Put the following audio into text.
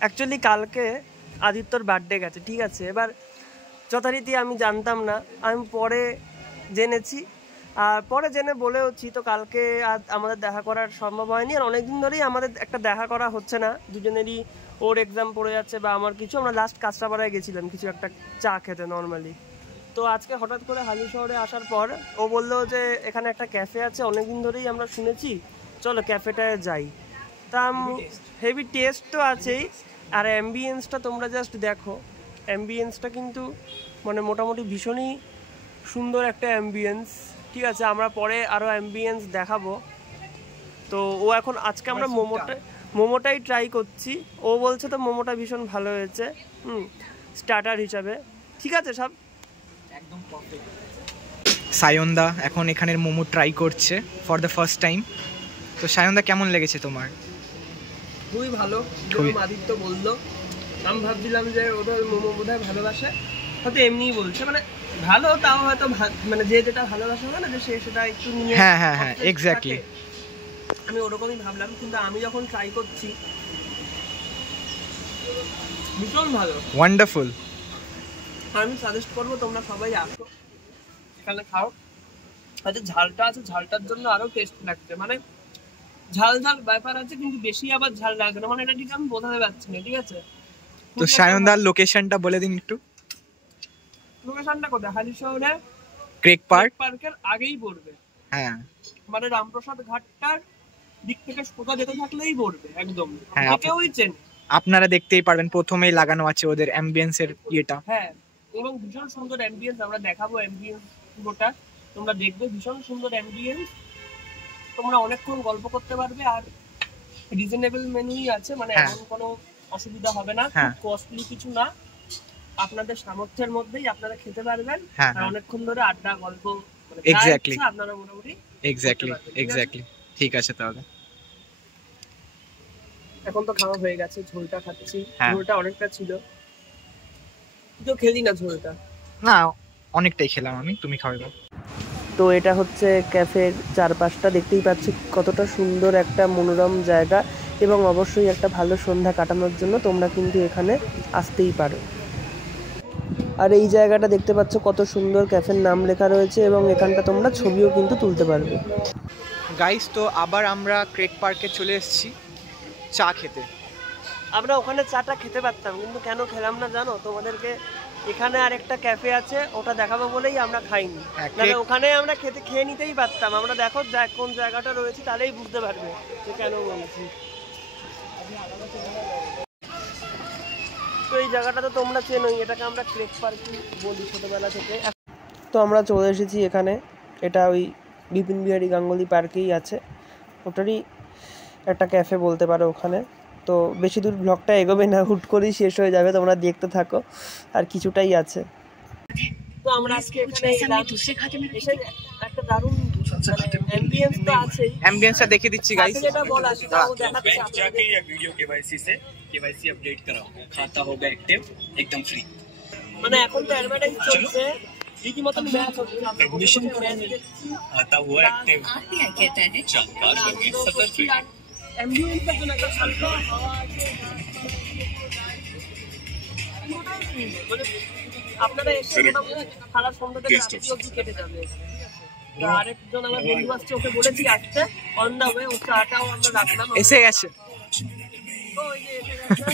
Actually কালকে আদিত্যর birthday গেছে, ঠিক আছে। এবার যথারীতি আমি জানতাম না, আমি পরে জেনেছি, আর পরে জেনে বলেওছি। তো কালকে আজ আমাদের দেখা করার সম্ভব হয়নি, আর অনেকদিন ধরেই আমাদের একটা দেখা করা হচ্ছে না দুজনেরই। ওর এক্সাম পড়ে যাচ্ছে বা আমার কিছু, আমরা লাস্ট কাঁচরাপাড়ায় গেছিলাম কিছু একটা চা খেতে নর্মালি। তো আজকে হঠাৎ করে হালি শহরে আসার পর ও বললো যে এখানে একটা ক্যাফে আছে, অনেকদিন ধরেই আমরা শুনেছি, চলো ক্যাফেটায় যাই। তা হেভি টেস্ট তো আছেই, আর অ্যাম্বিয়েন্সটা তোমরা জাস্ট দেখো। অ্যাম্বিয়েন্সটা কিন্তু মানে মোটামুটি ভীষণই সুন্দর একটা অ্যাম্বিয়েন্স, ঠিক আছে। আমরা পরে আরও অ্যাম্বিয়েন্স দেখাবো। তো ও এখন আজকে আমরা মোমোটাই ট্রাই করছি। ও বলছে তো মোমোটা ভীষণ ভালো হয়েছে, স্টার্টার হিসাবে, ঠিক আছে সব একদম পারফেক্ট। সায়নদা এখন এখানের মোমো ট্রাই করছে ফর দ্য ফার্স্ট টাইম। তো সায়নদা কেমন লেগেছে তোমার? খুবই ভালো। আদিত্য বললো, আমি ভাবছিলাম যে ওদের মোমো বোধহয় ভালোবাসে, হয়তো এমনিই বলছে, মানে ভালো তাও হয়তো মানে যে যেটা ভালোবাসে হয় না, যে সে সেটা একটু নিয়ে। হ্যাঁ হ্যাঁ হ্যাঁ, এক্স্যাক্টলি। আমি ওরকমই ভাবলাম, কিন্তু আমি যখন ট্রাই করছি ভীষণ ভালো, ওয়ান্ডারফুল। আমি সাজেস্ট করবো তোমরা সবাই আসো এখানে খাও। আচ্ছা, ঝালটা আছে, ঝালটার জন্য আরো টেস্ট লাগছে, মানে ঝাল ঝাল ব্যাপার আছে, কিন্তু বেশি আবার ঝাল লাগবে না, মানে এটা ঠিক আমি বোঝাতে পারছি না, ঠিক আছে। তো সায়নদার লোকেশনটা বলে দিন একটু। লোকেশনটা কোথায়? হালি শহরে ক্রেক পার্কের আগেই পড়বে, হ্যাঁ, মানে রামপ্রসাদ ঘাটটার দিক থেকে সোজা যেতে থাকলেই পড়বে একদম, হ্যাঁ। কেউই চেনে, আপনারা দেখতেই পারবেন, প্রথমেই লাগানো আছে ওদের অ্যাম্বিয়েন্সের ইয়েটা। হ্যাঁ, এবং ভীষণ সুন্দর অ্যাম্বিয়েন্স, আমরা দেখাবো অ্যাম্বিয়েন্স পুরোটা, তোমরা দেখবে ভীষণ সুন্দর অ্যাম্বিয়েন্স। তোমরা অনেকক্ষণ গল্প করতে পারবে, আর রিজনেবল মেনুই আছে, মানে এমন কোনো অসুবিধা হবে না, খুব কস্টলি কিছু না, আপনাদের সামর্থ্যের মধ্যেই আপনারা খেতে পারবেন, আর অনেকক্ষণ ধরে আড্ডা গল্প এক্স্যাক্টলি আপনারা মোটামুটি এক্স্যাক্টলি ঠিক আছে। তাহলে এখন তো খাওয়া হয়ে গেছে, ঝোলটা খাচ্ছি। ঝোলটা অনেকটা ছিল, তো খেলি না ঝোলটা, না অনেকটাই খেলাম আমি, তুমি খাবে। তো এটা হচ্ছে ক্যাফের চারপাশটা, দেখতেই পাচ্ছি কতটা সুন্দর একটা মনোরম জায়গা, এবং অবশ্যই একটা ভালো সন্ধ্যা কাটানোর জন্য তোমরা কিন্তু এখানে আসতেই পারো। আর এই জায়গাটা দেখতে পাচ্ছ কত সুন্দর, ক্যাফের নাম লেখা রয়েছে, এবং এখানটা তোমরা ছবিও কিন্তু তুলতে পারবে। গাইস, তো আবার আমরা ক্রেক পার্কে চলে এসেছি চা খেতে। আমরা ওখানে চাটা খেতে পারতাম, কিন্তু কেন খেলাম না জানো? তোমাদেরকে এখানে আরেকটা ক্যাফে আছে, ওটা দেখাবো বলেই আমরা খাইনি, মানে ওখানে আমরা খেয়ে নিতেই পারতাম। আমরা দেখো কোন জায়গাটা রয়েছে, তাহলেই বুঝতে পারবে যে কেন বলছি। তো এই জায়গাটা তো তোমরা চেনোই, এটাকে আমরা ক্রেক পার্ক বলি ছোটবেলা থেকে। তো আমরা চলে এসেছি এখানে, এটা ওই বিপিন বিহারী গাঙ্গুলি পার্কেই আছে, ওটারই একটা ক্যাফে বলতে পারো ওখানে। তো বেশি দূর ব্লগটা এগোবে না, হুট করেই শেষ হয়ে যাবে, তোমরা দেখতে থাকো, আর কিছুটাই আছে। তো আমরা আজকে এখানে একটা দারুণ অ্যাম্বিয়েন্স তো আছেই, অ্যাম্বিয়েন্সটা দেখিয়ে দিচ্ছি গাইস। যেটা বলা সেটা ও দেখাচ্ছে जाके या वीडियो केवाईसी से केवाईसी अपडेट कराओ, खाता होगा एक्टिव एकदम फ्री। মানে এখন তো অ্যাডভার্টাইজ চলছে, রীতিমতো ম্যাচ হচ্ছে, एडमिशन कराने आता हुआ एक्टिव आरटीआई कहता है जानकार करके सतर्क रहिए। অ্যাম্বিয়েন্স এর জন্য একটা হালকা হাওয়া আছে, মানে আপনারা এসে মোটামুটি সারা সন্ধ্যা থেকে রাত্রি অবধি কেটে যাবে। আরেকজন আমার বন্ধু আসছে, ওকে বলেছি আসতে, অন দা ওয়ে, ও চাটাও আমরা রাখলাম, এসে গেছে। তো ওই যে এসে গেছে।